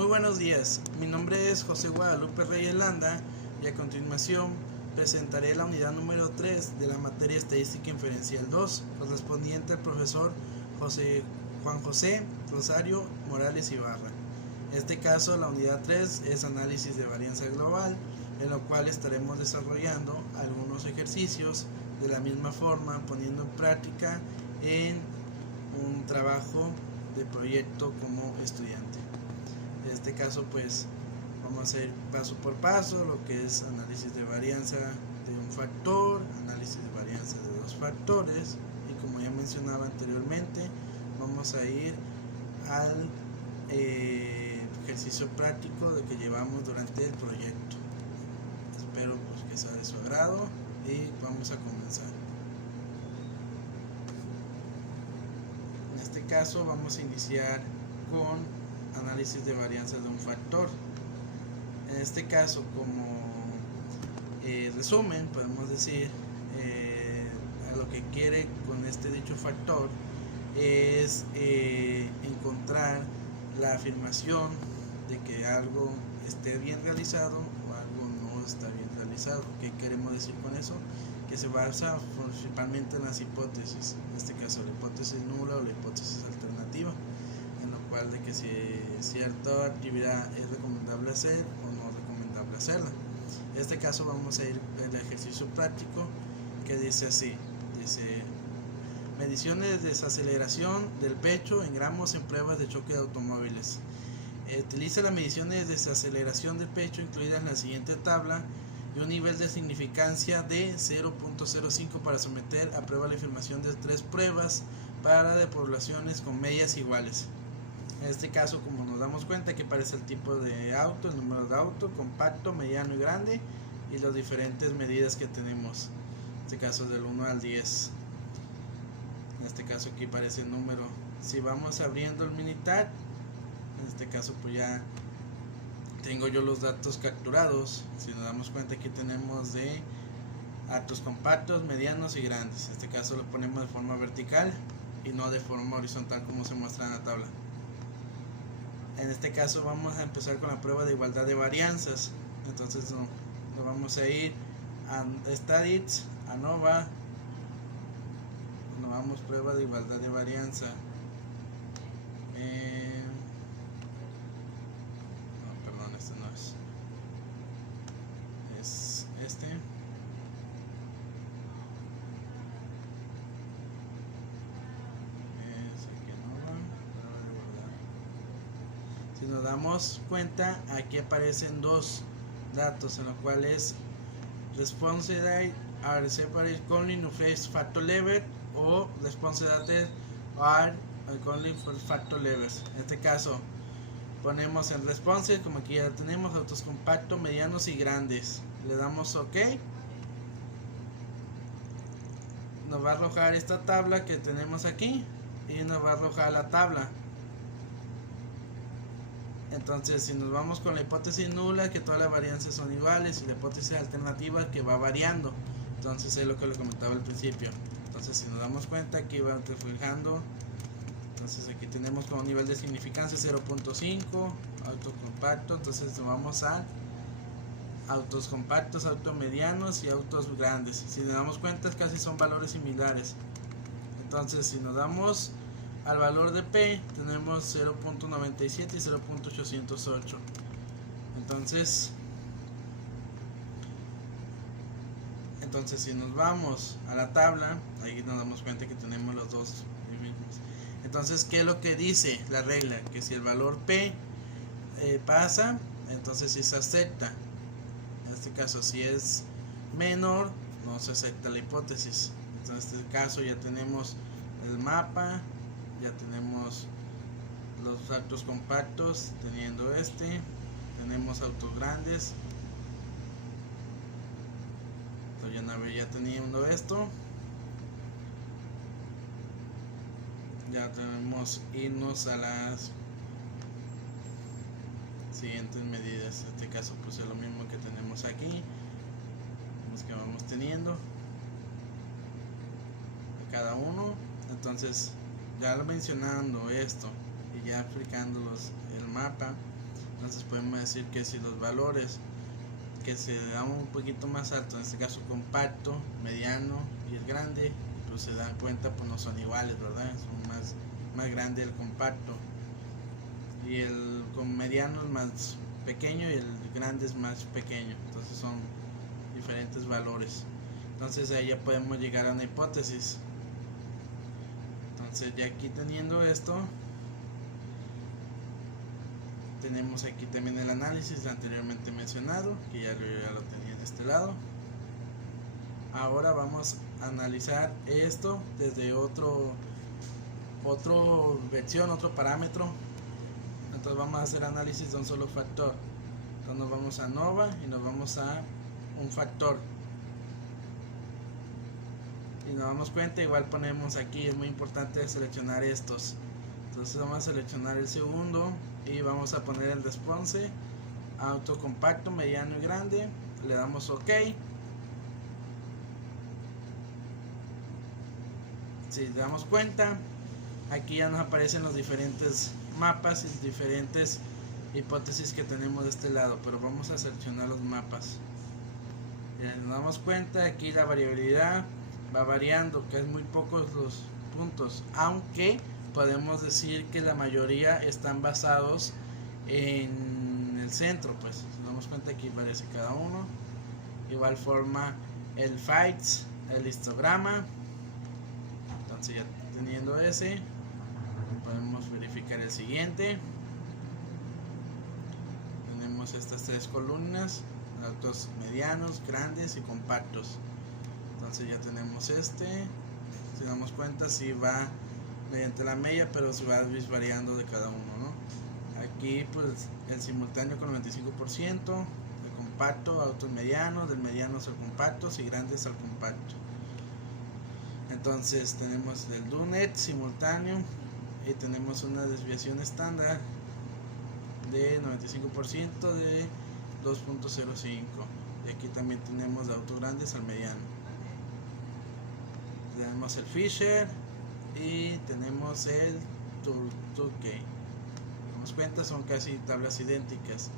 Muy buenos días, mi nombre es José Guadalupe Reyes Landa y a continuación presentaré la unidad número 3 de la materia Estadística Inferencial 2, correspondiente al profesor Juan José Rosario Morales Ibarra. En este caso, la unidad 3 es análisis de varianza global, en lo cual estaremos desarrollando algunos ejercicios de la misma forma, poniendo en práctica en un trabajo de proyecto como estudiante. En este caso, pues vamos a hacer paso por paso lo que es análisis de varianza de un factor, análisis de varianza de dos factores, y como ya mencionaba anteriormente, vamos a ir al ejercicio práctico de que llevamos durante el proyecto. Espero pues que sea de su agrado y vamos a comenzar. En este caso vamos a iniciar con análisis de varianza de un factor. En este caso, como resumen, podemos decir a lo que quiere con este dicho factor es encontrar la afirmación de que algo esté bien realizado o algo no está bien realizado. ¿Qué queremos decir con eso? Que se basa principalmente en las hipótesis, en este caso la hipótesis nula o la hipótesis alternativa, en lo cual de que si cierta actividad es recomendable hacer o no recomendable hacerla. En este caso vamos a ir al ejercicio práctico que dice así, dice: mediciones de desaceleración del pecho en gramos en pruebas de choque de automóviles. Utiliza las mediciones de desaceleración del pecho incluidas en la siguiente tabla y un nivel de significancia de 0.05 para someter a prueba la afirmación de 3 pruebas para de poblaciones con medias iguales. En este caso, como nos damos cuenta, que aparece el tipo de auto, el número de auto, compacto, mediano y grande, y las diferentes medidas que tenemos. En este caso del 1 al 10. En este caso aquí aparece el número. Si vamos abriendo el Minitab, en este caso pues ya tengo yo los datos capturados. Si nos damos cuenta, aquí tenemos de autos compactos, medianos y grandes. En este caso lo ponemos de forma vertical y no de forma horizontal como se muestra en la tabla. En este caso vamos a empezar con la prueba de igualdad de varianzas. Entonces nos vamos a ir a Studies, ANOVA, nos vamos prueba de igualdad de varianza. No, perdón, este no es. Es este. Si nos damos cuenta, aquí aparecen dos datos, en los cuales response date are separate only in face factor level o response date are only for factor levels. En este caso ponemos en response, como aquí ya tenemos autos compactos, medianos y grandes, le damos OK, nos va a arrojar esta tabla que tenemos aquí y nos va a arrojar la tabla. Entonces, si nos vamos con la hipótesis nula, que todas las varianzas son iguales, y la hipótesis alternativa, que va variando. Entonces es lo que le comentaba al principio. Entonces, si nos damos cuenta, aquí va reflejando. Entonces aquí tenemos como nivel de significancia 0.5, auto compacto. Entonces nos vamos a autos compactos, autos medianos y autos grandes. Si nos damos cuenta, casi son valores similares. Entonces, si nos damos al valor de P, tenemos 0.97 y 0.808. Entonces si nos vamos a la tabla, ahí nos damos cuenta que tenemos los dos mismos. Entonces, ¿qué es lo que dice la regla? Que si el valor P pasa, entonces sí se acepta. En este caso, si es menor, no se acepta la hipótesis. Entonces, en este caso ya tenemos el mapa, ya tenemos los autos compactos teniendo tenemos autos grandes, entonces ya teniendo esto, ya tenemos irnos a las siguientes medidas. En este caso pues es lo mismo que tenemos aquí, los que vamos teniendo cada uno. Entonces, ya mencionando esto y ya aplicándolos el mapa, Entonces podemos decir que si los valores que se dan un poquito más alto, en este caso compacto, mediano y el grande, pues se dan cuenta, pues no son iguales, ¿verdad? Son más grande el compacto, y el con mediano es más pequeño y el grande es más pequeño. Entonces son diferentes valores. Entonces ahí ya podemos llegar a una hipótesis. Entonces ya aquí teniendo esto, tenemos aquí también el análisis anteriormente mencionado, que ya lo tenía en este lado. Ahora vamos a analizar esto desde otro versión, otro parámetro. Entonces vamos a hacer análisis de un solo factor. Entonces nos vamos a Nova y nos vamos a un factor. Y nos damos cuenta, igual ponemos aquí, es muy importante seleccionar estos. Entonces vamos a seleccionar el segundo y vamos a poner el response, auto compacto, mediano y grande. Le damos OK. Si le damos cuenta, aquí ya nos aparecen los diferentes mapas y diferentes hipótesis que tenemos de este lado, pero vamos a seleccionar los mapas. Nos damos cuenta, aquí la variabilidad va variando, que es muy pocos los puntos, aunque podemos decir que la mayoría están basados en el centro. Pues nos damos cuenta, aquí aparece cada uno. Igual forma el fights, el histograma. Entonces ya teniendo ese, podemos verificar el siguiente. Tenemos estas tres columnas, autos medianos, grandes y compactos. Entonces ya tenemos este. Si damos cuenta, si va mediante la media, pero se va variando de cada uno, ¿no? Aquí pues el simultáneo con 95%, el compacto, autos medianos, del medianos al compactos y grandes al compacto. Entonces tenemos el DoNet simultáneo y tenemos una desviación estándar de 95% de 2.05, y aquí también tenemos de autos grandes al mediano. Tenemos el Fisher y tenemos el Turkey. Damos cuenta, son casi tablas idénticas,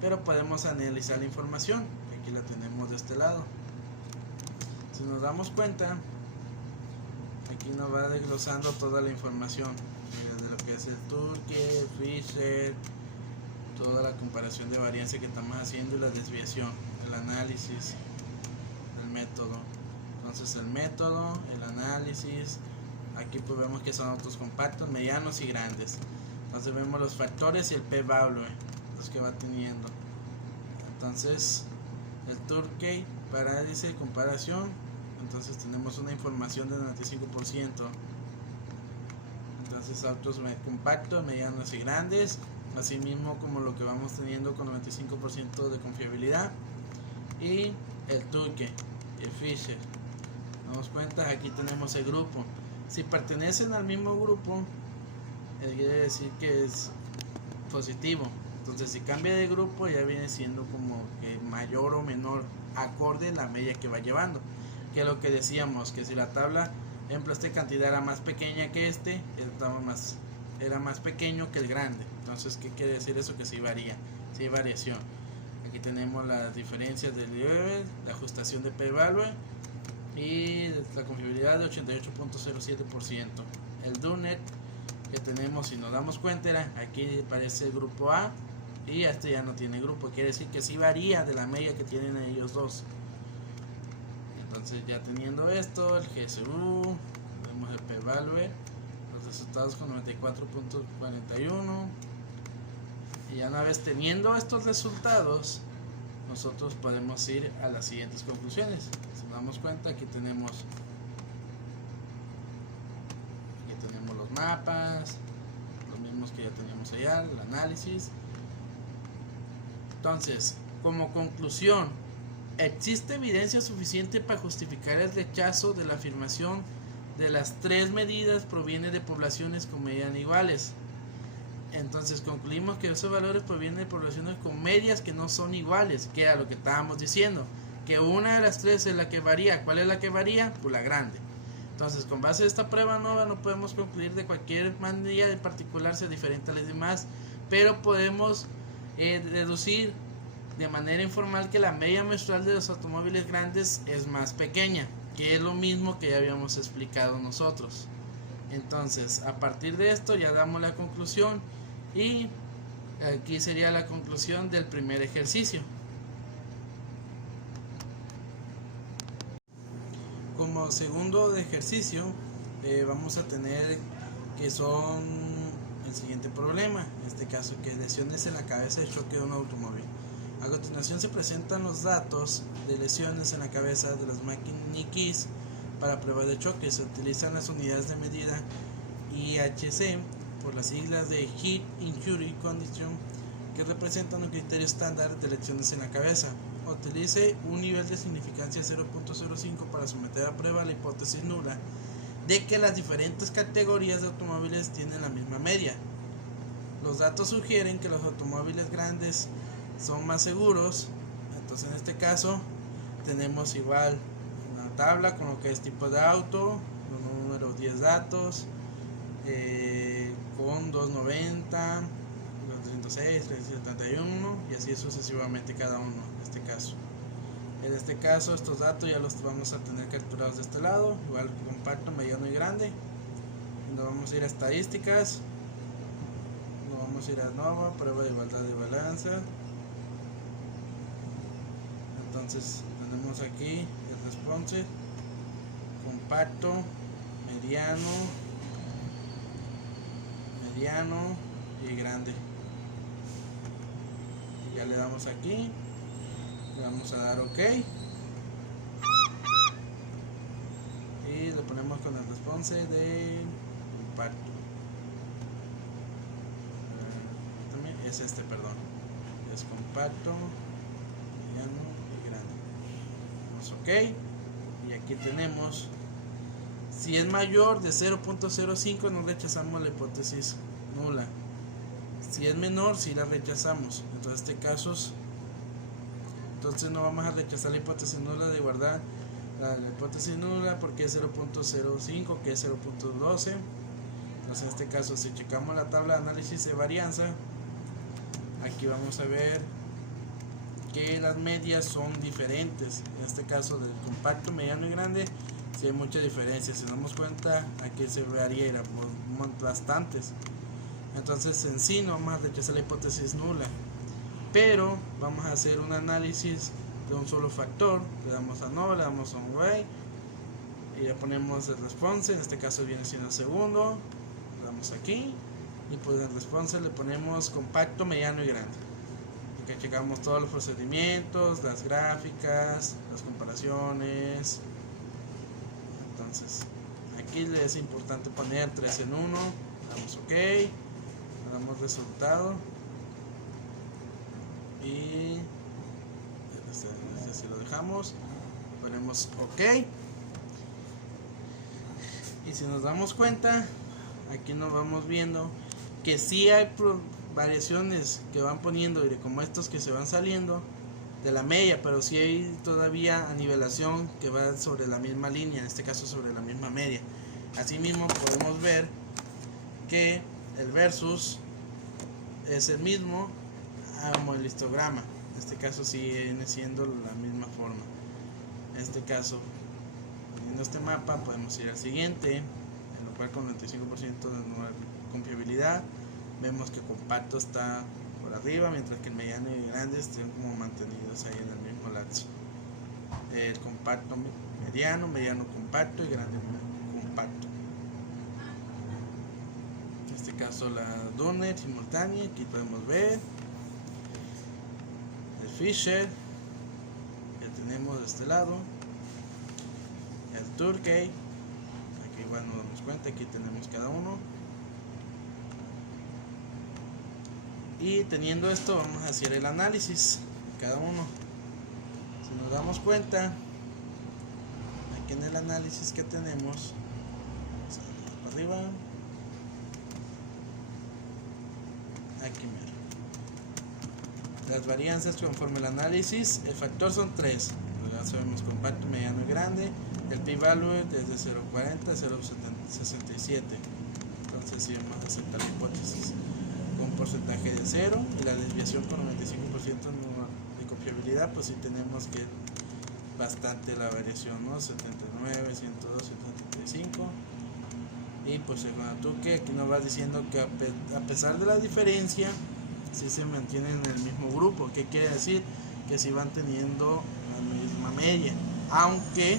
pero podemos analizar la información. Aquí la tenemos de este lado. Si nos damos cuenta, aquí nos va desglosando toda la información de lo que es el Turkey, el Fisher, toda la comparación de varianza que estamos haciendo y la desviación, el análisis, el método. Entonces el método, el análisis, aquí pues vemos que son autos compactos, medianos y grandes. Entonces vemos los factores y el p-value, los que va teniendo. Entonces el Turkey para esa comparación, entonces tenemos una información del 95%. Entonces autos compactos, medianos y grandes, así mismo como lo que vamos teniendo con 95% de confiabilidad. Y el Turkey y el Fisher. Damos cuenta, aquí tenemos el grupo. Si pertenecen al mismo grupo, quiere decir que es positivo. Entonces si cambia de grupo, ya viene siendo como que mayor o menor acorde a la media que va llevando. Que es lo que decíamos, que si la tabla, por ejemplo, esta cantidad era más pequeña que era más pequeño que el grande. Entonces, ¿qué quiere decir eso? Que sí varía, sí hay variación. Aquí tenemos las diferencias del nivel, la ajustación de p-value y la confiabilidad de 88.07%. El DoNet que tenemos, si nos damos cuenta, aquí parece el grupo A y este ya no tiene grupo, quiere decir que sí varía de la media que tienen ellos dos. Entonces ya teniendo esto, el GSU, tenemos el p-value, los resultados con 94.41, y ya una vez teniendo estos resultados, nosotros podemos ir a las siguientes conclusiones. Si nos damos cuenta, aquí tenemos los mapas, los mismos que ya teníamos allá, el análisis. Entonces, como conclusión, existe evidencia suficiente para justificar el rechazo de la afirmación de las tres medidas proviene de poblaciones con medias iguales. Entonces concluimos que esos valores provienen de poblaciones con medias que no son iguales, que era lo que estábamos diciendo, que una de las tres es la que varía. ¿Cuál es la que varía? Pues la grande. Entonces, con base a esta prueba nueva no podemos concluir de cualquier manera en particular sea diferente a las demás, pero podemos deducir de manera informal que la media mensual de los automóviles grandes es más pequeña, que es lo mismo que ya habíamos explicado nosotros. Entonces, a partir de esto ya damos la conclusión, y aquí sería la conclusión del primer ejercicio. Como segundo de ejercicio, vamos a tener que son el siguiente problema, en este caso, que lesiones en la cabeza de choque de un automóvil. A continuación se presentan los datos de lesiones en la cabeza de los maniquíes para pruebas de choque. Se utilizan las unidades de medida IHC, por las siglas de Head Injury Condition, que representan un criterio estándar de lesiones en la cabeza. Utilice un nivel de significancia 0.05 para someter a prueba la hipótesis nula de que las diferentes categorías de automóviles tienen la misma media. Los datos sugieren que los automóviles grandes son más seguros. Entonces, en este caso tenemos igual una tabla con lo que es tipo de auto, los números 10 datos, con 290, 306, 371 y así sucesivamente cada uno. En este caso estos datos ya los vamos a tener capturados de este lado, igual compacto, mediano y grande. Nos vamos a ir a estadísticas, nos vamos a ir a nueva prueba de igualdad de balanza. Entonces tenemos aquí el response compacto, mediano y grande. Y ya le damos aquí, le vamos a dar OK y le ponemos con el response de compacto. También es es compacto, mediano y grande. Damos OK y aquí tenemos, si es mayor de 0.05 no rechazamos la hipótesis nula. Si es menor, si la rechazamos. Entonces no vamos a rechazar la hipótesis nula de guardar la hipótesis nula porque es 0.05, que es 0.12. Entonces en este caso, si checamos la tabla de análisis de varianza, aquí vamos a ver que las medias son diferentes. En este caso del compacto, mediano y grande, si hay mucha diferencia. Si nos damos cuenta, aquí se varía bastantes. Entonces en sí no vamos a rechazar la hipótesis nula, pero vamos a hacer un análisis de un solo factor. Le damos a no, le damos a un way y ya ponemos el response. En este caso viene siendo el segundo, le damos aquí y pues en el response le ponemos compacto, mediano y grande. Aquí checamos todos los procedimientos, las gráficas, las comparaciones. Entonces aquí le es importante poner 3 en 1, damos OK, damos resultado y si lo dejamos, ponemos OK. Y si nos damos cuenta, aquí nos vamos viendo que sí hay variaciones que van poniendo, como estos que se van saliendo de la media, pero sí hay todavía nivelación que va sobre la misma línea, en este caso sobre la misma media. Asimismo podemos ver que el versus es el mismo como el histograma. En este caso sí viene siendo la misma forma. En este caso, viendo este mapa, podemos ir al siguiente, en lo cual con 95% de confiabilidad vemos que compacto está por arriba, mientras que el mediano y grande estén como mantenidos ahí en el mismo lapso. El compacto mediano, mediano compacto y grande compacto. En este caso la Donner simultánea, aquí podemos ver el Fisher que tenemos de este lado, el Turkey, aquí igual nos damos cuenta, aquí tenemos cada uno. Y teniendo esto, vamos a hacer el análisis de cada uno. Si nos damos cuenta, aquí en el análisis que tenemos, para arriba, aquí mero, las varianzas conforme el análisis, el factor son 3, ya sabemos compacto, mediano y grande. El p-value desde 0.40 a 0.67. Entonces sí vamos a aceptar la hipótesis. porcentaje de 0 y la desviación con 95% de confiabilidad, pues sí tenemos que bastante la variación, ¿no? 79, 102, 135. Y pues según Atuque aquí nos va diciendo que a pesar de la diferencia sí se mantienen en el mismo grupo. ¿Qué quiere decir? Que sí van teniendo la misma media, aunque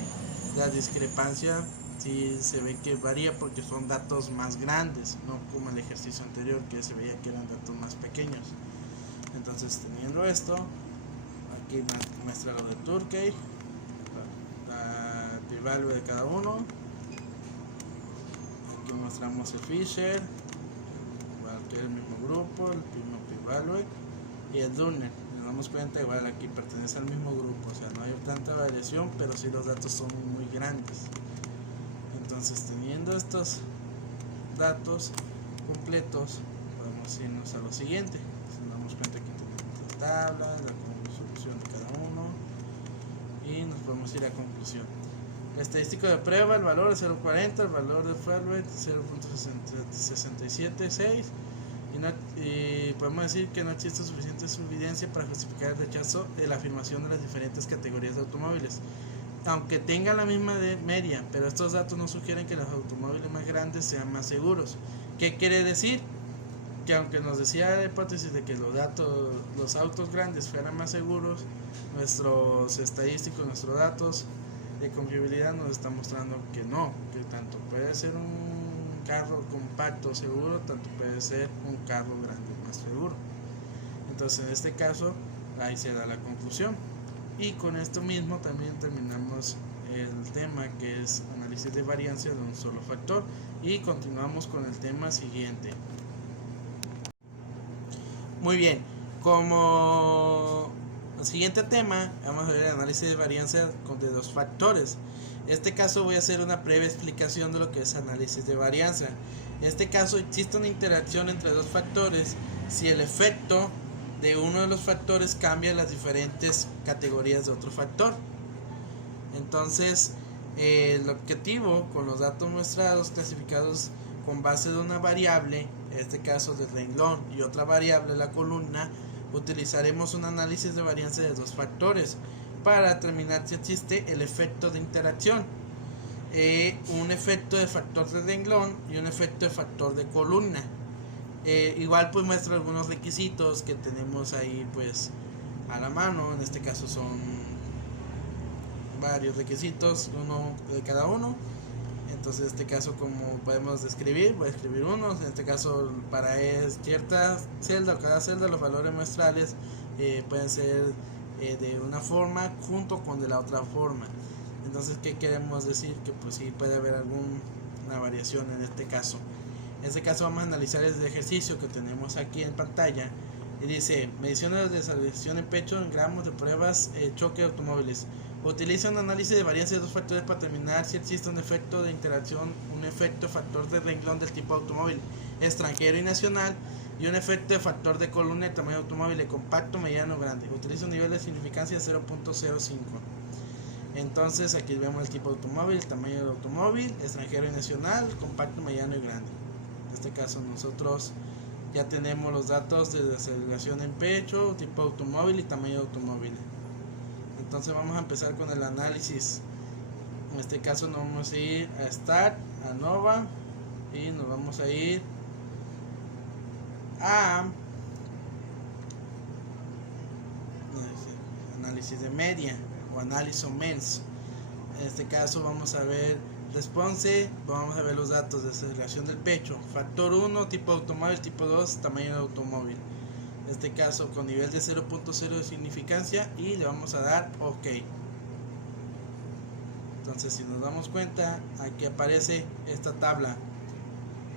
la discrepancia sí se ve que varía porque son datos más grandes, no como el ejercicio anterior que se veía que eran datos más pequeños. Entonces, teniendo esto, aquí muestra lo de Turkey, la p-value de cada uno. Aquí mostramos el Fisher, igual que el mismo grupo, el mismo p-value, y el Durner. Nos damos cuenta, igual aquí pertenece al mismo grupo, o sea, no hay tanta variación, pero sí los datos son muy grandes. Entonces, teniendo estos datos completos, podemos irnos a lo siguiente. Nos damos cuenta que tenemos las tablas, la solución de cada uno, y nos podemos ir a conclusión. El estadístico de prueba, el valor es 0.40, el valor de Fairway 0.676, y podemos decir que no existe suficiente evidencia para justificar el rechazo de la afirmación de las diferentes categorías de automóviles, aunque tengan la misma media, pero estos datos no sugieren que los automóviles más grandes sean más seguros. ¿Qué quiere decir? Que aunque nos decía la hipótesis de que los autos grandes fueran más seguros, nuestros estadísticos, nuestros datos de confiabilidad nos está mostrando que no, que tanto puede ser un carro compacto seguro, tanto puede ser un carro grande más seguro. Entonces, en este caso, ahí se da la conclusión. Y con esto mismo también terminamos el tema, que es análisis de varianza de un solo factor, y continuamos con el tema siguiente. Muy bien, como siguiente tema vamos a ver el análisis de varianza de dos factores. En este caso voy a hacer una breve explicación de lo que es análisis de varianza. En este caso existe una interacción entre dos factores si el efecto de uno de los factores cambia las diferentes categorías de otro factor. Entonces, el objetivo con los datos muestrados clasificados con base de una variable, en este caso del renglón, y otra variable, la columna, utilizaremos un análisis de varianza de dos factores para determinar si existe el efecto de interacción, un efecto de factor de renglón y un efecto de factor de columna. Igual pues muestro algunos requisitos que tenemos ahí pues a la mano. En este caso son varios requisitos, uno de cada uno. Entonces, en este caso, como podemos describir, voy a escribir unos. En este caso, para cierta celda o cada celda, los valores muestrales pueden ser de una forma junto con de la otra forma. Entonces, ¿qué queremos decir? Que pues sí puede haber alguna variación en este caso. En este caso vamos a analizar el ejercicio que tenemos aquí en pantalla. Y dice, medición de desaceleración en pecho en gramos de pruebas choque de automóviles. Utiliza un análisis de varianza de dos factores para determinar si existe un efecto de interacción, un efecto de factor de renglón del tipo automóvil extranjero y nacional, y un efecto de factor de columna de tamaño automóvil compacto, mediano o grande. Utiliza un nivel de significancia de 0.05. Entonces aquí vemos el tipo de automóvil, el tamaño del automóvil, extranjero y nacional, compacto, mediano y grande. En este caso nosotros ya tenemos los datos de desaceleración en pecho, tipo de automóvil y tamaño de automóvil. Entonces vamos a empezar con el análisis. En este caso nos vamos a ir a Start, a Nova, y nos vamos a ir a análisis de media o análisis MENS. En este caso vamos a ver response, vamos a ver los datos de aceleración del pecho, factor 1, tipo de automóvil, tipo 2, tamaño de automóvil. En este caso con nivel de 0.0 de significancia, y le vamos a dar OK. Entonces, si nos damos cuenta, aquí aparece esta tabla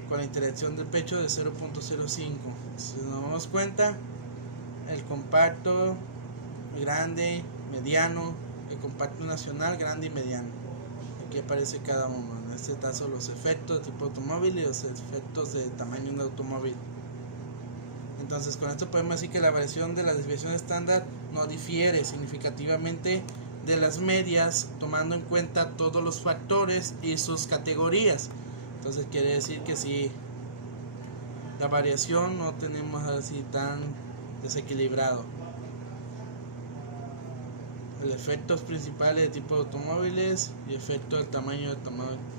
con la interacción del pecho de 0.05. Si nos damos cuenta, el compacto, grande, mediano, el compacto nacional, grande y mediano. Aquí aparece cada uno. En este caso los efectos de tipo automóvil y los efectos de tamaño de automóvil. Entonces, con esto podemos decir que la variación de la desviación estándar no difiere significativamente de las medias, tomando en cuenta todos los factores y sus categorías. Entonces quiere decir que si la variación no tenemos así tan desequilibrado. El efectos principales de tipo de automóviles y efecto del tamaño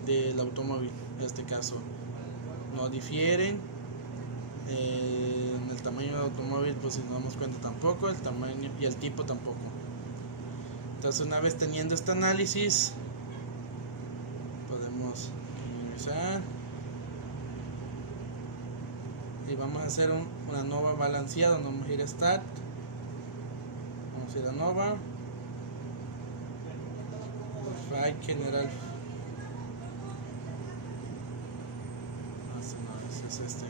del automóvil, en este caso no difieren. En el tamaño del automóvil, pues si nos damos cuenta tampoco, el tamaño y el tipo tampoco. Entonces, una vez teniendo este análisis, podemos minimizar y vamos a hacer una nova balanceada. Vamos a ir a Start, vamos a ir a nova, File General. No, es este.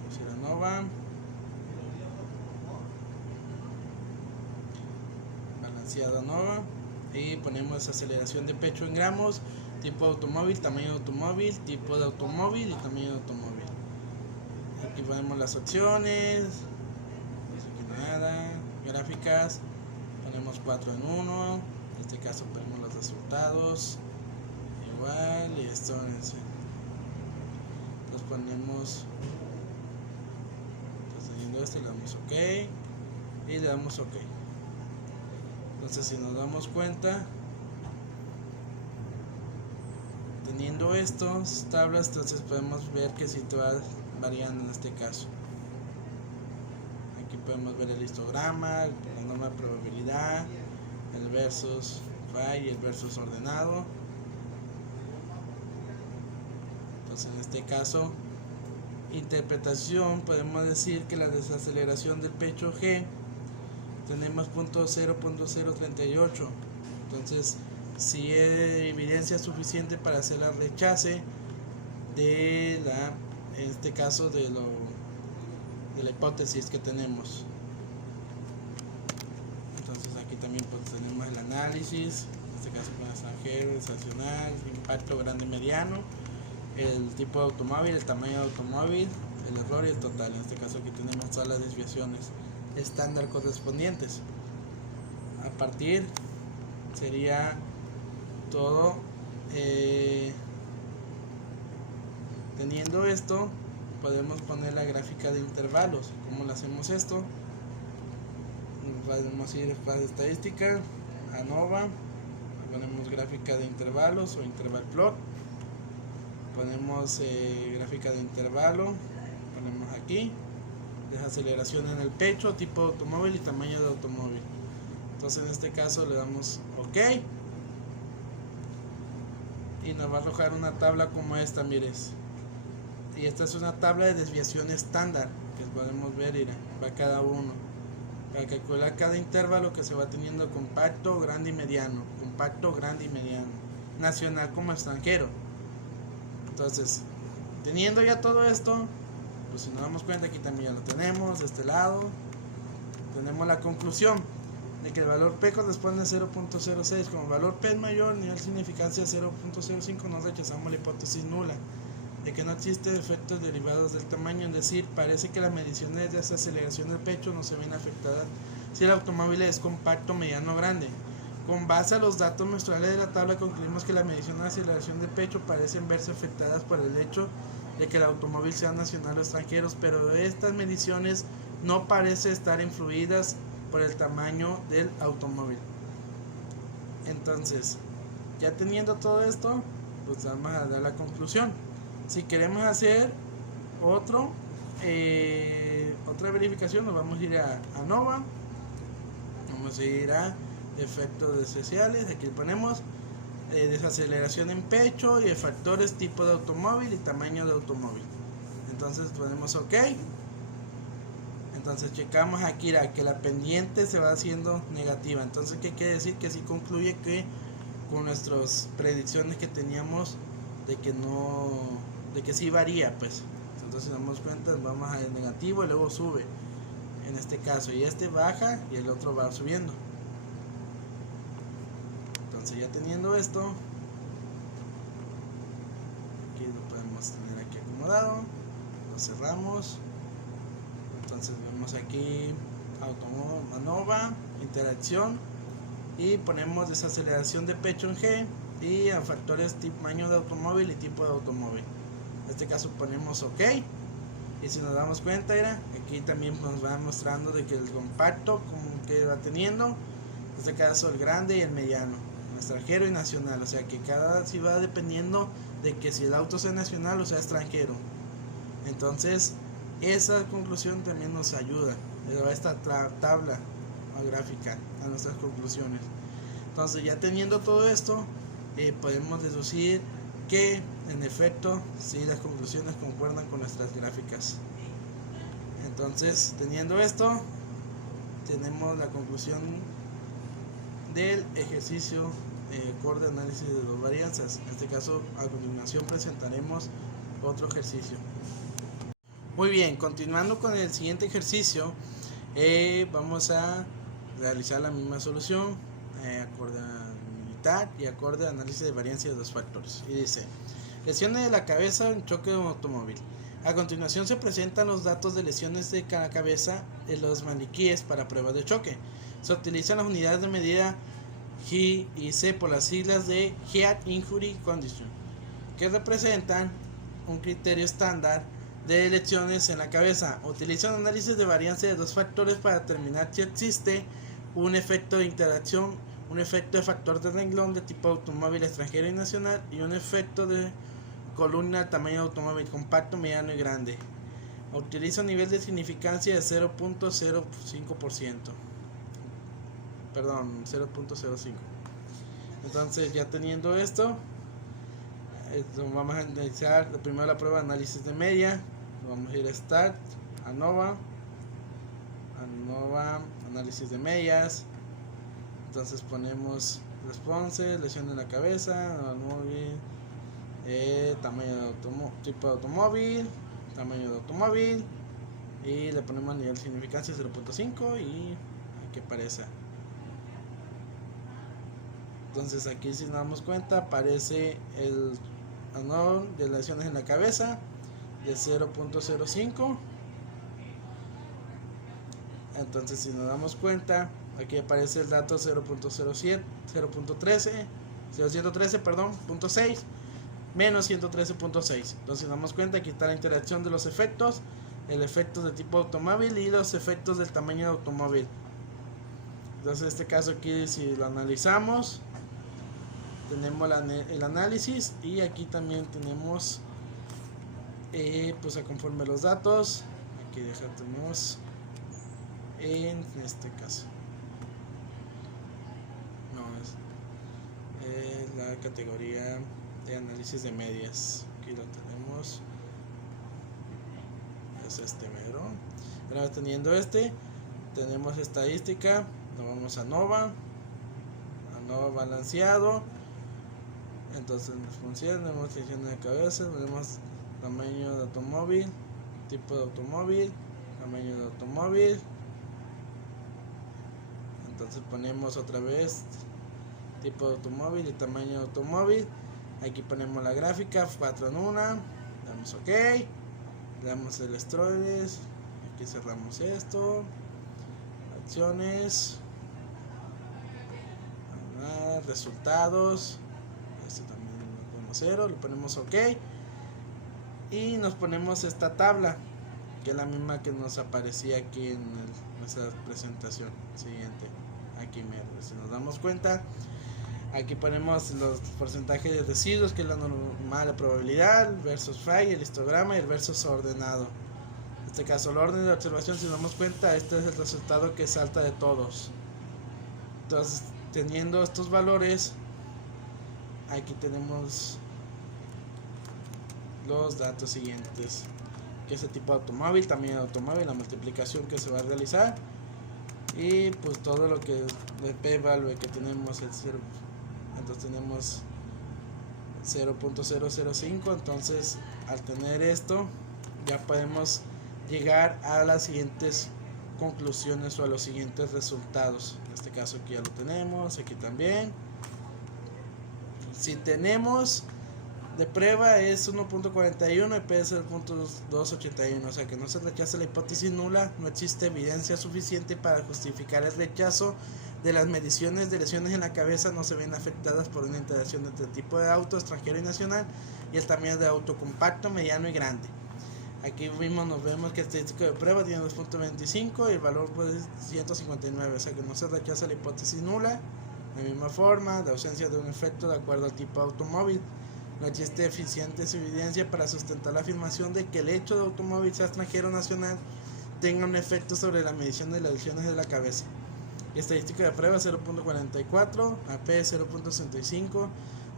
Vamos a ir a nova, balanceada nova, y ponemos aceleración de pecho en gramos, tipo de automóvil, tamaño de automóvil, tipo de automóvil y tamaño de automóvil. Aquí ponemos las opciones, aquí nada, gráficas, ponemos 4 en 1, en este caso ponemos los resultados, igual, y esto entonces ponemos, teniendo esto le damos OK y le damos OK. Entonces, si nos damos cuenta, teniendo estas tablas, entonces podemos ver que si va variando en este caso. Aquí podemos ver el histograma, la norma de probabilidad, el versus y el versus ordenado. Entonces, en este caso, interpretación, podemos decir que la desaceleración del pecho G tenemos 0.038. Entonces, si es evidencia suficiente para hacer el rechace de en este caso de la hipótesis que tenemos. Entonces, aquí también pues, tenemos el análisis, en este caso con extranjero, estacional, impacto grande mediano, el tipo de automóvil, el tamaño de automóvil, el error y el total. En este caso aquí tenemos todas las desviaciones estándar correspondientes. A partir sería todo. Teniendo esto, podemos poner la gráfica de intervalos. ¿Cómo lo hacemos esto? Podemos ir a estadística, a nova, ponemos gráfica de intervalos o interval plot, ponemos gráfica de intervalo, ponemos aquí desaceleración en el pecho, tipo de automóvil y tamaño de automóvil. Entonces, en este caso le damos OK y nos va a arrojar una tabla como esta, mires. Y esta es una tabla de desviación estándar que podemos ver, mira, va cada uno para calcular cada intervalo que se va teniendo, compacto, grande y mediano, compacto, grande y mediano, nacional como extranjero. Entonces, teniendo ya todo esto, pues si nos damos cuenta, aquí también ya lo tenemos. De este lado tenemos la conclusión de que el valor P corresponde a 0.06. Como el valor P es mayor, nivel de significancia 0.05, nos rechazamos la hipótesis nula de que no existe efectos derivados del tamaño, es decir, parece que las mediciones de esa aceleración del pecho no se ven afectadas si el automóvil es compacto, mediano o grande. Con base a los datos muestrales de la tabla, concluimos que las mediciones de aceleración del pecho parecen verse afectadas por el hecho de que el automóvil sea nacional o extranjero, pero estas mediciones no parecen estar influidas por el tamaño del automóvil. Entonces, ya teniendo todo esto, pues vamos a dar la conclusión. Si queremos hacer otra verificación, nos vamos a ir a nova, vamos a ir a efectos especiales, aquí ponemos desaceleración en pecho y factores tipo de automóvil y tamaño de automóvil. Entonces ponemos OK. Entonces checamos aquí que la pendiente se va haciendo negativa. Entonces, ¿qué quiere decir? Que sí concluye que con nuestras predicciones que teníamos de que sí varía, pues. Entonces, si nos damos cuenta, vamos a el negativo y luego sube en este caso, y este baja y el otro va subiendo. Entonces, ya teniendo esto, aquí lo podemos tener aquí acomodado, lo cerramos. Entonces vemos aquí nova, interacción, y ponemos desaceleración de pecho en G y a factores tamaño de automóvil y tipo de automóvil. este caso ponemos OK. Y si nos damos cuenta, aquí también nos va mostrando de que el compacto como que va teniendo, en este caso el grande y el mediano, extranjero y nacional, o sea que cada sí va dependiendo de que si el auto sea nacional o sea extranjero. Entonces esa conclusión también nos ayuda, esta tabla gráfica a nuestras conclusiones. Entonces ya teniendo todo esto, podemos deducir que en efecto si las conclusiones concuerdan con nuestras gráficas. Entonces teniendo esto, tenemos la conclusión del ejercicio acorde análisis de dos varianzas. En este caso, a continuación presentaremos otro ejercicio. Muy bien, continuando con el siguiente ejercicio, vamos a realizar la misma solución acorde a mitad y acorde a análisis de varianza de dos factores. Y dice: lesiones de la cabeza en choque de un automóvil. A continuación se presentan los datos de lesiones de la cabeza en los maniquíes para pruebas de choque. Se utilizan las unidades de medida G y C por las siglas de Head Injury Condition, que representan un criterio estándar de lesiones en la cabeza. Utilizan análisis de varianza de dos factores para determinar si existe un efecto de interacción, un efecto de factor de renglón de tipo automóvil extranjero y nacional, y un efecto de columna tamaño de automóvil compacto, mediano y grande. Utiliza un nivel de significancia de 0.05%. Perdón, 0.05. Entonces, ya teniendo esto, vamos a analizar primero la prueba de análisis de media. Vamos a ir a Start, ANOVA, análisis de medias. Entonces ponemos response, lesión en la cabeza, automóvil, tamaño de tipo de automóvil, tamaño de automóvil, y le ponemos nivel de significancia 0.5 y aquí aparece. Entonces aquí, si nos damos cuenta, aparece el anual de lesiones en la cabeza de 0.05. Entonces si nos damos cuenta, aquí aparece el dato 0.07, 0.13, 0.6 menos 113.6. Entonces si nos damos cuenta, aquí está la interacción de los efectos, el efecto de tipo automóvil y los efectos del tamaño de automóvil. Entonces en este caso aquí, si lo analizamos, tenemos el análisis, y aquí también tenemos pues a conforme los datos. Aquí tenemos en este caso es la categoría de análisis de medias. Aquí lo tenemos, es este mero. Una vez teniendo tenemos estadística, nos vamos a ANOVA balanceado. Entonces tenemos lesión de cabeza, tenemos tamaño de automóvil, tipo de automóvil, tamaño de automóvil. Entonces ponemos otra vez tipo de automóvil y tamaño de automóvil. Aquí ponemos la gráfica 4 en 1, damos OK, le damos el esteroides, aquí cerramos esto, acciones, resultados, este también lo ponemos 0, le ponemos OK y nos ponemos esta tabla, que es la misma que nos aparecía aquí en nuestra presentación siguiente. Aquí si nos damos cuenta, aquí ponemos los porcentajes de residuos, que es la normal, la probabilidad, versus file, el histograma y el versus ordenado. En este caso el orden de observación, si nos damos cuenta, este es el resultado que salta de todos. Entonces, teniendo estos valores, aquí tenemos los datos siguientes, que es el tipo de automóvil, también el automóvil, la multiplicación que se va a realizar, y pues todo lo que de p-value que tenemos, el 0, entonces tenemos 0.005. entonces al tener esto ya podemos llegar a las siguientes conclusiones o a los siguientes resultados. En este caso aquí ya lo tenemos, aquí también. Si tenemos de prueba es 1.41 y P es el 0.281, o sea que no se rechaza la hipótesis nula, no existe evidencia suficiente para justificar el rechazo de las mediciones de lesiones en la cabeza no se ven afectadas por una interacción entre el tipo de auto extranjero y nacional y el tamaño de auto compacto, mediano y grande. Aquí nos vemos que el estadístico de prueba tiene 2.25 y el valor pues 159, o sea que no se rechaza la hipótesis nula. De la misma forma, la ausencia de un efecto de acuerdo al tipo de automóvil. No existe eficiente evidencia para sustentar la afirmación de que el hecho de automóvil, sea extranjero o nacional, tenga un efecto sobre la medición de las lesiones de la cabeza. Estadística de prueba 0.44, AP 0.65.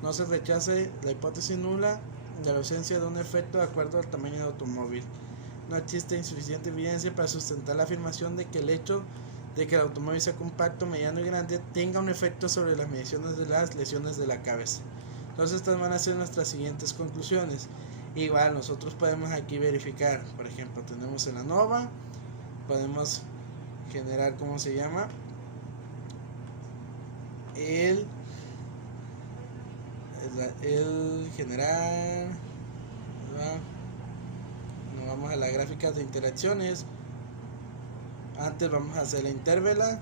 No se rechace la hipótesis nula de la ausencia de un efecto de acuerdo al tamaño del automóvil. No existe insuficiente evidencia para sustentar la afirmación de que el hecho de que el automóvil sea compacto, mediano y grande tenga un efecto sobre las mediciones de las lesiones de la cabeza. Entonces estas van a ser nuestras siguientes conclusiones. Igual nosotros podemos aquí verificar, por ejemplo, tenemos en ANOVA, podemos generar, ¿cómo se llama? El generar, ¿verdad? Nos vamos a las gráficas de interacciones. Antes vamos a hacer la intervela,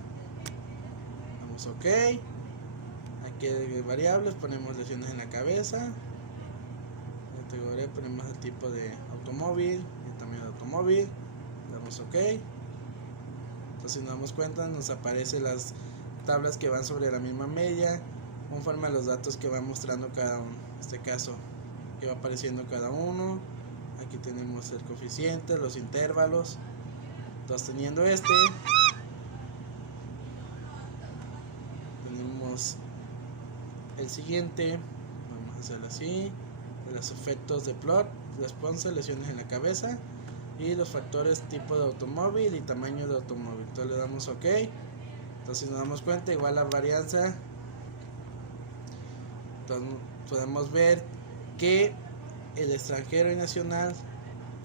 vamos OK, aquí hay variables, ponemos lesiones en la cabeza, categoría ponemos el tipo de automóvil, el tamaño de automóvil, damos OK. Entonces si nos damos cuenta nos aparecen las tablas que van sobre la misma media conforme a los datos que va mostrando cada uno. En este caso que va apareciendo cada uno, aquí tenemos el coeficiente, los intervalos. Entonces teniendo tenemos el siguiente, vamos a hacerlo así, de los efectos de plot, response, lesiones en la cabeza y los factores tipo de automóvil y tamaño de automóvil. Entonces le damos OK. Entonces nos damos cuenta, igual la varianza, entonces podemos ver que el extranjero y nacional,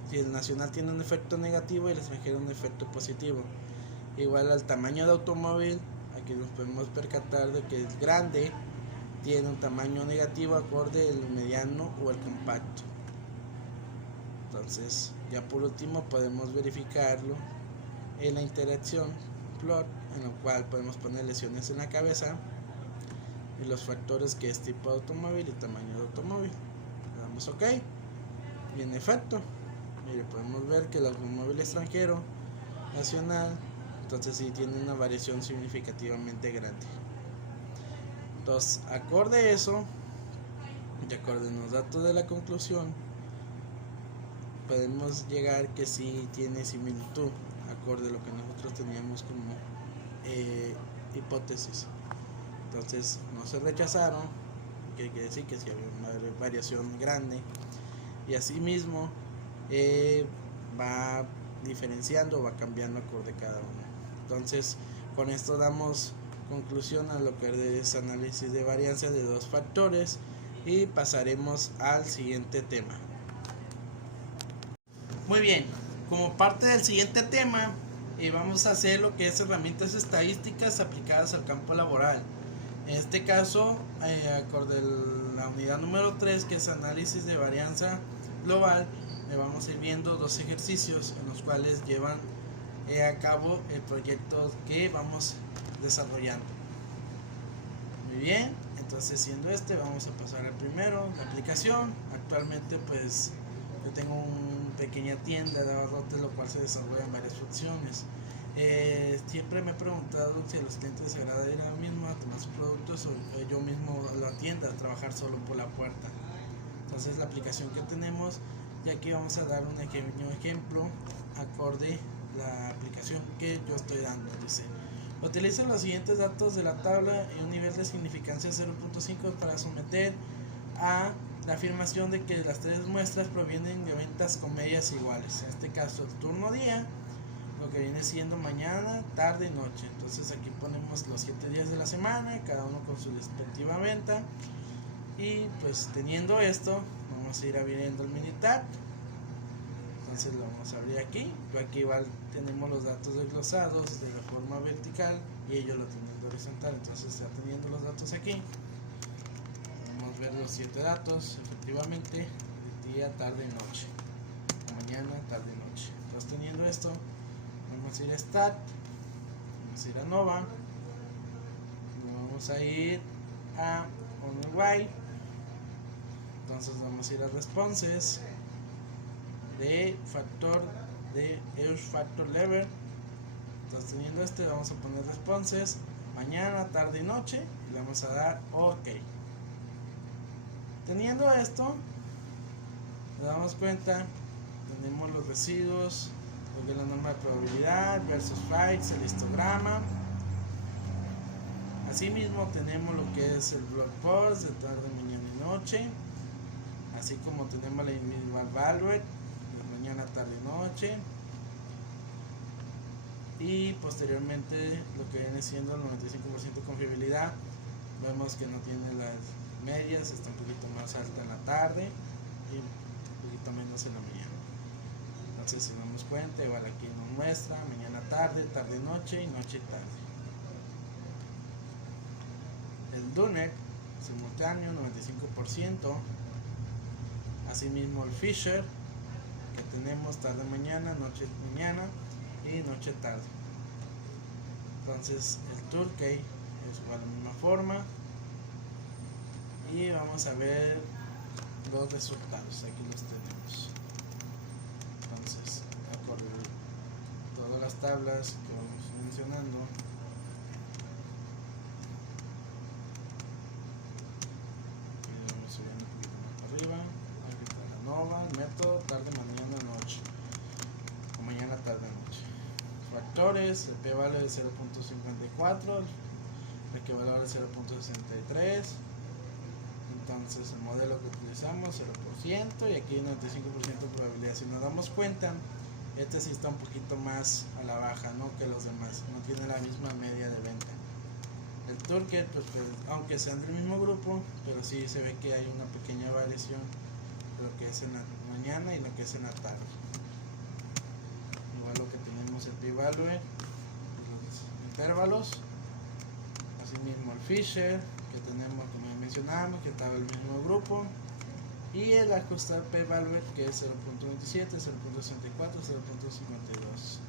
si el nacional tiene un efecto negativo y el extranjero un efecto positivo. Igual al tamaño de automóvil, aquí nos podemos percatar de que el grande tiene un tamaño negativo acorde el mediano o el compacto. Entonces ya por último podemos verificarlo en la interacción plot, en lo cual podemos poner lesiones en la cabeza y los factores que es tipo de automóvil y tamaño de automóvil. Le damos OK y en efecto, mire, podemos ver que el automóvil extranjero nacional, entonces sí tiene una variación significativamente grande. Entonces, acorde a eso, y acorde a los datos de la conclusión, podemos llegar que sí tiene similitud, acorde a lo que nosotros teníamos como hipótesis. Entonces, no se rechazaron, que quiere decir que sí había una variación grande, y asimismo va diferenciando, va cambiando acorde cada uno. Entonces con esto damos conclusión a lo que es análisis de varianza de dos factores y pasaremos al siguiente tema. Muy bien, como parte del siguiente tema vamos a hacer lo que es herramientas estadísticas aplicadas al campo laboral. En este caso, acorde a la unidad número 3, que es análisis de varianza global, vamos a ir viendo dos ejercicios en los cuales llevan a cabo el proyecto que vamos desarrollando. Muy bien, entonces siendo vamos a pasar al primero, la aplicación. Actualmente pues yo tengo una pequeña tienda de abarrotes, lo cual se desarrollan varias funciones. Siempre me he preguntado si a los clientes les agrada ir a mí mismo a tomar sus productos o yo mismo a la tienda a trabajar solo por la puerta. Entonces la aplicación que tenemos, y aquí vamos a dar un pequeño ejemplo acorde la aplicación que yo estoy dando. Dice: utiliza los siguientes datos de la tabla y un nivel de significancia 0.5 para someter a la afirmación de que las tres muestras provienen de ventas con medias iguales. En este caso el turno día, lo que viene siendo mañana, tarde y noche. Entonces aquí ponemos los 7 días de la semana, cada uno con su respectiva venta. Y pues teniendo esto, vamos a ir abriendo el mini tab. Entonces lo vamos a abrir aquí. Aquí igual tenemos los datos desglosados de la forma vertical y ellos lo tienen de horizontal. Entonces está teniendo los datos aquí. Vamos a ver los 7 datos, efectivamente, día, tarde y noche. Mañana, tarde y noche. Entonces teniendo esto, vamos a ir a Stat, vamos a ir a Nova, vamos a ir a OnWhite. Entonces vamos a ir a responses de factor de Edge Factor Level. Entonces teniendo vamos a poner responses mañana, tarde y noche y le vamos a dar OK. Teniendo esto, nos damos cuenta, tenemos los residuos, lo que es la norma de probabilidad versus fights, el histograma. Asimismo tenemos lo que es el blog post de tarde, mañana y noche, así como tenemos la individual value de mañana, tarde y noche, y posteriormente lo que viene siendo el 95% de confiabilidad. Vemos que no tiene las medias, está un poquito más alta en la tarde y un poquito menos en la mañana. Entonces si nos damos cuenta, igual aquí nos muestra mañana, tarde, tarde, noche y noche, tarde. El Dunnet simultáneo 95%, asimismo el Fisher que tenemos tarde, mañana, noche, mañana y noche, tarde. Entonces el Turkey es igual a la misma forma y vamos a ver los resultados. Aquí los tenemos. Entonces a correr todas las tablas que vamos mencionando. Arriba, aquí está la nova, el método, tarde, mañana, noche, o mañana, tarde, noche. Factores, el p-value de 0.54, el que-valor de 0.63, entonces el modelo que utilizamos 0% y aquí 95% de probabilidad. Si nos damos cuenta, este sí está un poquito más a la baja, ¿no?, que los demás, no tiene la misma media de venta. El Turkey, pues, aunque sean del mismo grupo, pero sí se ve que hay una pequeña variación de lo que es en la mañana y lo que es en la tarde. Igual lo que tenemos el p-value, los intervalos, así mismo el Fisher que tenemos, como mencionamos, que estaba en el mismo grupo, y el ajustar p-value que es 0.27, 0.64, 0.52.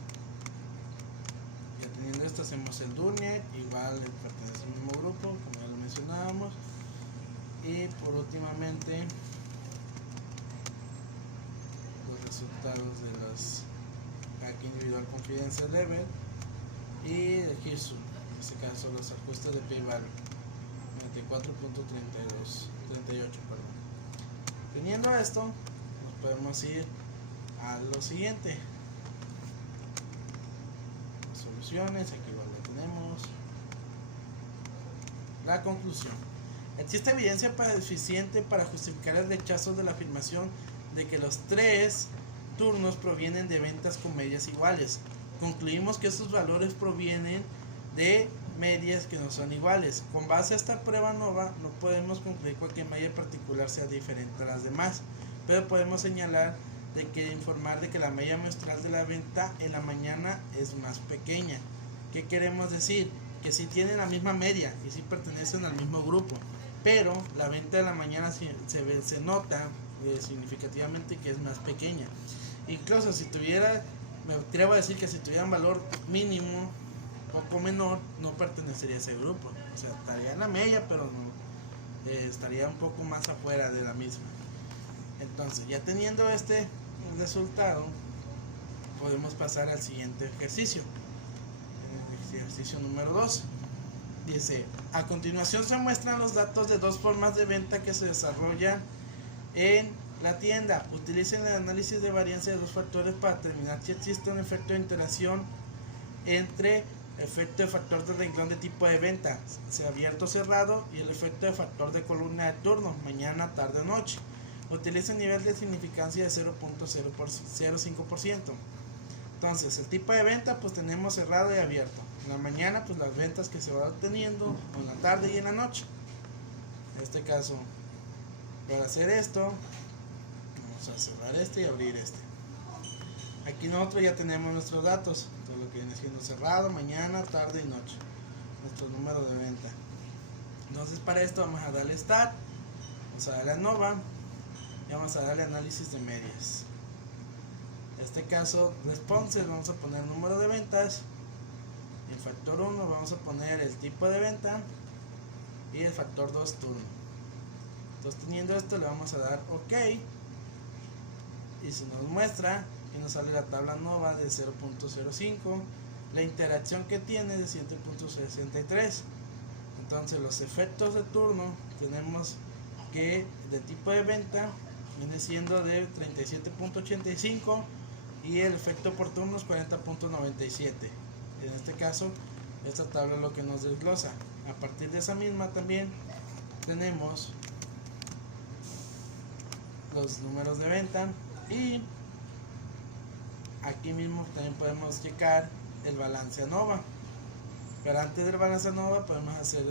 Teniendo esto hacemos el Dunnet, igual pertenece al mismo grupo como ya lo mencionábamos, y por últimamente los resultados de los aquí individual confidence level y el Hirsu, en este caso los ajustes de p-value 94.38. Teniendo esto nos podemos ir a lo siguiente. Soluciones, aquí igual lo tenemos. La conclusión: existe evidencia suficiente para justificar el rechazo de la afirmación de que los tres turnos provienen de ventas con medias iguales. Concluimos que esos valores provienen de medias que no son iguales. Con base a esta prueba nova, no podemos concluir que cualquier media particular sea diferente a las demás, pero podemos señalar de que informar de que la media muestral de la venta en la mañana es más pequeña. ¿Qué queremos decir? Que si tienen la misma media y si pertenecen al mismo grupo, pero la venta de la mañana se nota significativamente que es más pequeña. Incluso si tuviera, me atrevo a decir que si tuviera un valor mínimo, poco menor, no pertenecería a ese grupo. O sea, estaría en la media, pero no, estaría un poco más afuera de la misma. Entonces, ya teniendo este resultado, podemos pasar al siguiente ejercicio. El ejercicio número 2 dice: a continuación se muestran los datos de dos formas de venta que se desarrollan en la tienda. Utilicen el análisis de varianza de dos factores para determinar si existe un efecto de interacción entre el efecto de factor de renglón de tipo de venta, sea abierto o cerrado, y el efecto de factor de columna de turno, mañana, tarde o noche. Utiliza un nivel de significancia de 0.05%. Entonces, el tipo de venta, pues tenemos cerrado y abierto. En la mañana, pues las ventas que se van obteniendo, en la tarde y en la noche. En este caso, para hacer esto, vamos a cerrar este y abrir este. Aquí nosotros ya tenemos nuestros datos, todo lo que viene siendo cerrado, mañana, tarde y noche. Nuestro número de venta. Entonces, para esto vamos a darle Stat, vamos a darle a Nova y vamos a darle análisis de medias. En este caso, responses, vamos a poner número de ventas. En factor 1 vamos a poner el tipo de venta. y el factor 2 turno. Entonces, teniendo esto, le vamos a dar OK y se nos muestra que nos sale la tabla nova de 0.05, la interacción que tiene de 7.63. Entonces, los efectos de turno tenemos que de tipo de venta viene siendo de 37.85 y el efecto por turnos 40.97. En este caso, esta tabla es lo que nos desglosa. A partir de esa misma también tenemos los números de venta y aquí mismo también podemos checar el balance ANOVA, pero antes del balance ANOVA podemos hacer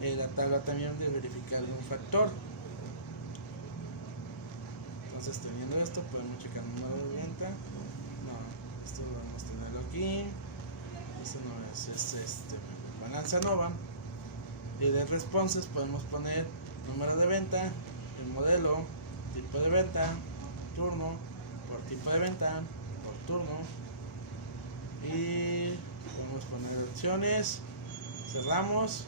la tabla también de verificar un factor. Entonces, teniendo esto, podemos checar el número de venta. No, esto lo vamos a tenerlo aquí. Esto no es balance ANOVA. Y de responses podemos poner número de venta, el modelo, tipo de venta, turno, por tipo de venta, por turno. Y podemos poner opciones, cerramos.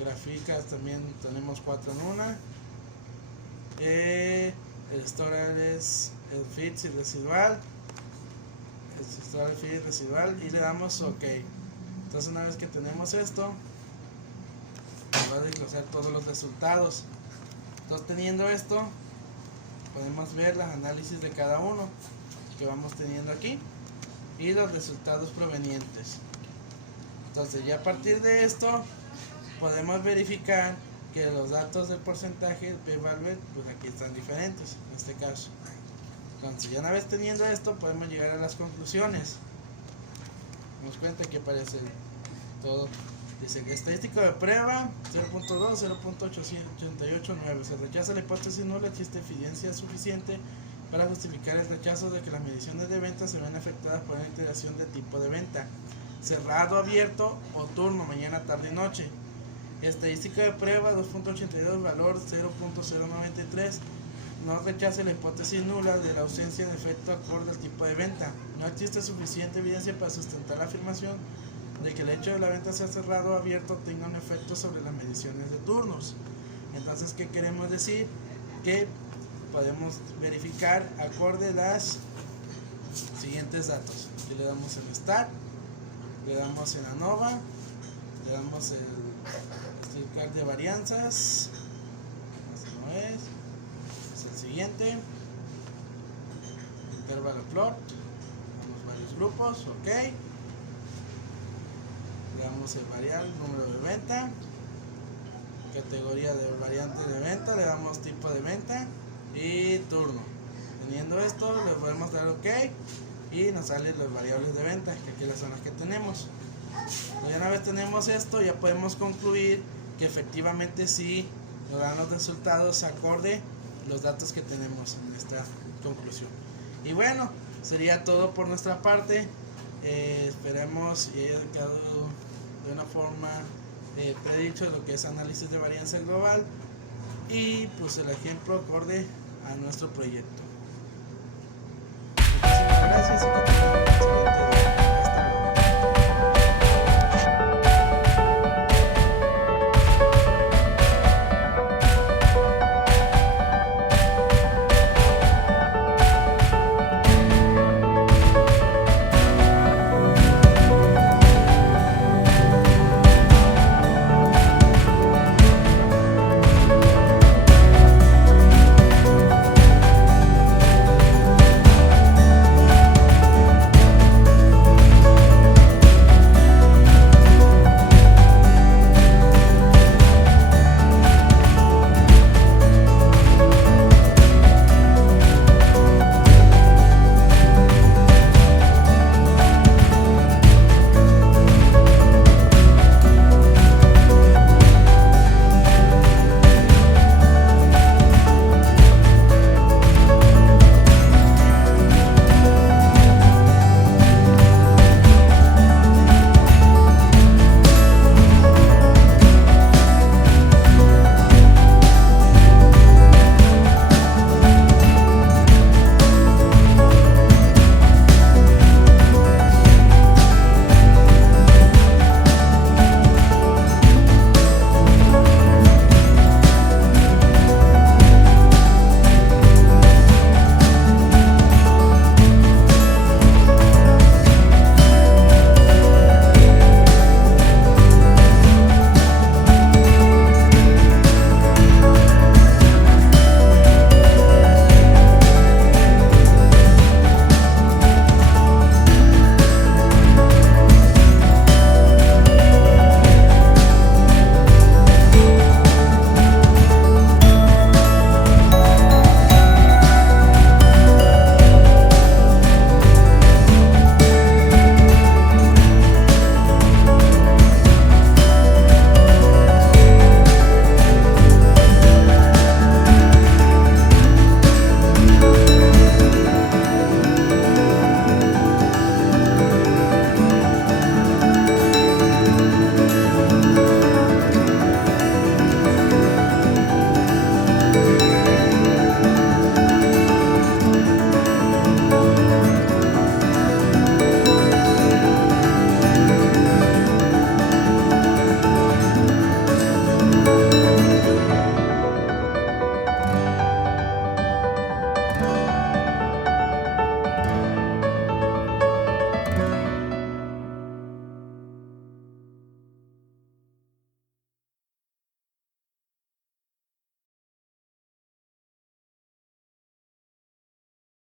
Gráficas también tenemos 4 en una. El storage es el feed y residual. El storage feed y residual y le damos OK. Entonces, una vez que tenemos esto, nos va a desglosar todos los resultados. Entonces, teniendo esto, podemos ver los análisis de cada uno que vamos teniendo aquí y los resultados provenientes. Entonces, ya a partir de esto podemos verificar que los datos del porcentaje p-value pues aquí están diferentes en este caso. Entonces, ya una vez teniendo esto, podemos llegar a las conclusiones. Nos cuenta que aparece todo. Dice que estadístico de prueba 0.2, 0.889. Se rechaza la hipótesis nula, existe evidencia suficiente para justificar el rechazo de que las mediciones de venta se ven afectadas por la integración de tipo de venta, cerrado, abierto o turno, mañana, tarde y noche. Estadística de prueba 2.82, valor 0.093. No rechace la hipótesis nula de la ausencia de efecto acorde al tipo de venta. No existe suficiente evidencia para sustentar la afirmación de que el hecho de la venta sea cerrado o abierto tenga un efecto sobre las mediciones de turnos. Entonces, ¿qué queremos decir? Que podemos verificar acorde a los siguientes datos. Aquí le damos en Start, le damos en ANOVA, le damos el card de varianzas, este no es el siguiente, intervalo plot, damos varios grupos, OK, le damos el variable, número de venta, categoría de variante de venta, le damos tipo de venta y turno. Teniendo esto, le podemos dar OK y nos salen las variables de venta, que aquí son las que tenemos. Y una vez tenemos esto, ya podemos concluir que efectivamente sí nos dan los resultados acorde los datos que tenemos en esta conclusión. Y bueno, sería todo por nuestra parte. Esperemos y haya quedado de una forma predicho lo que es análisis de varianza global y pues el ejemplo acorde a nuestro proyecto. Muchísimas gracias.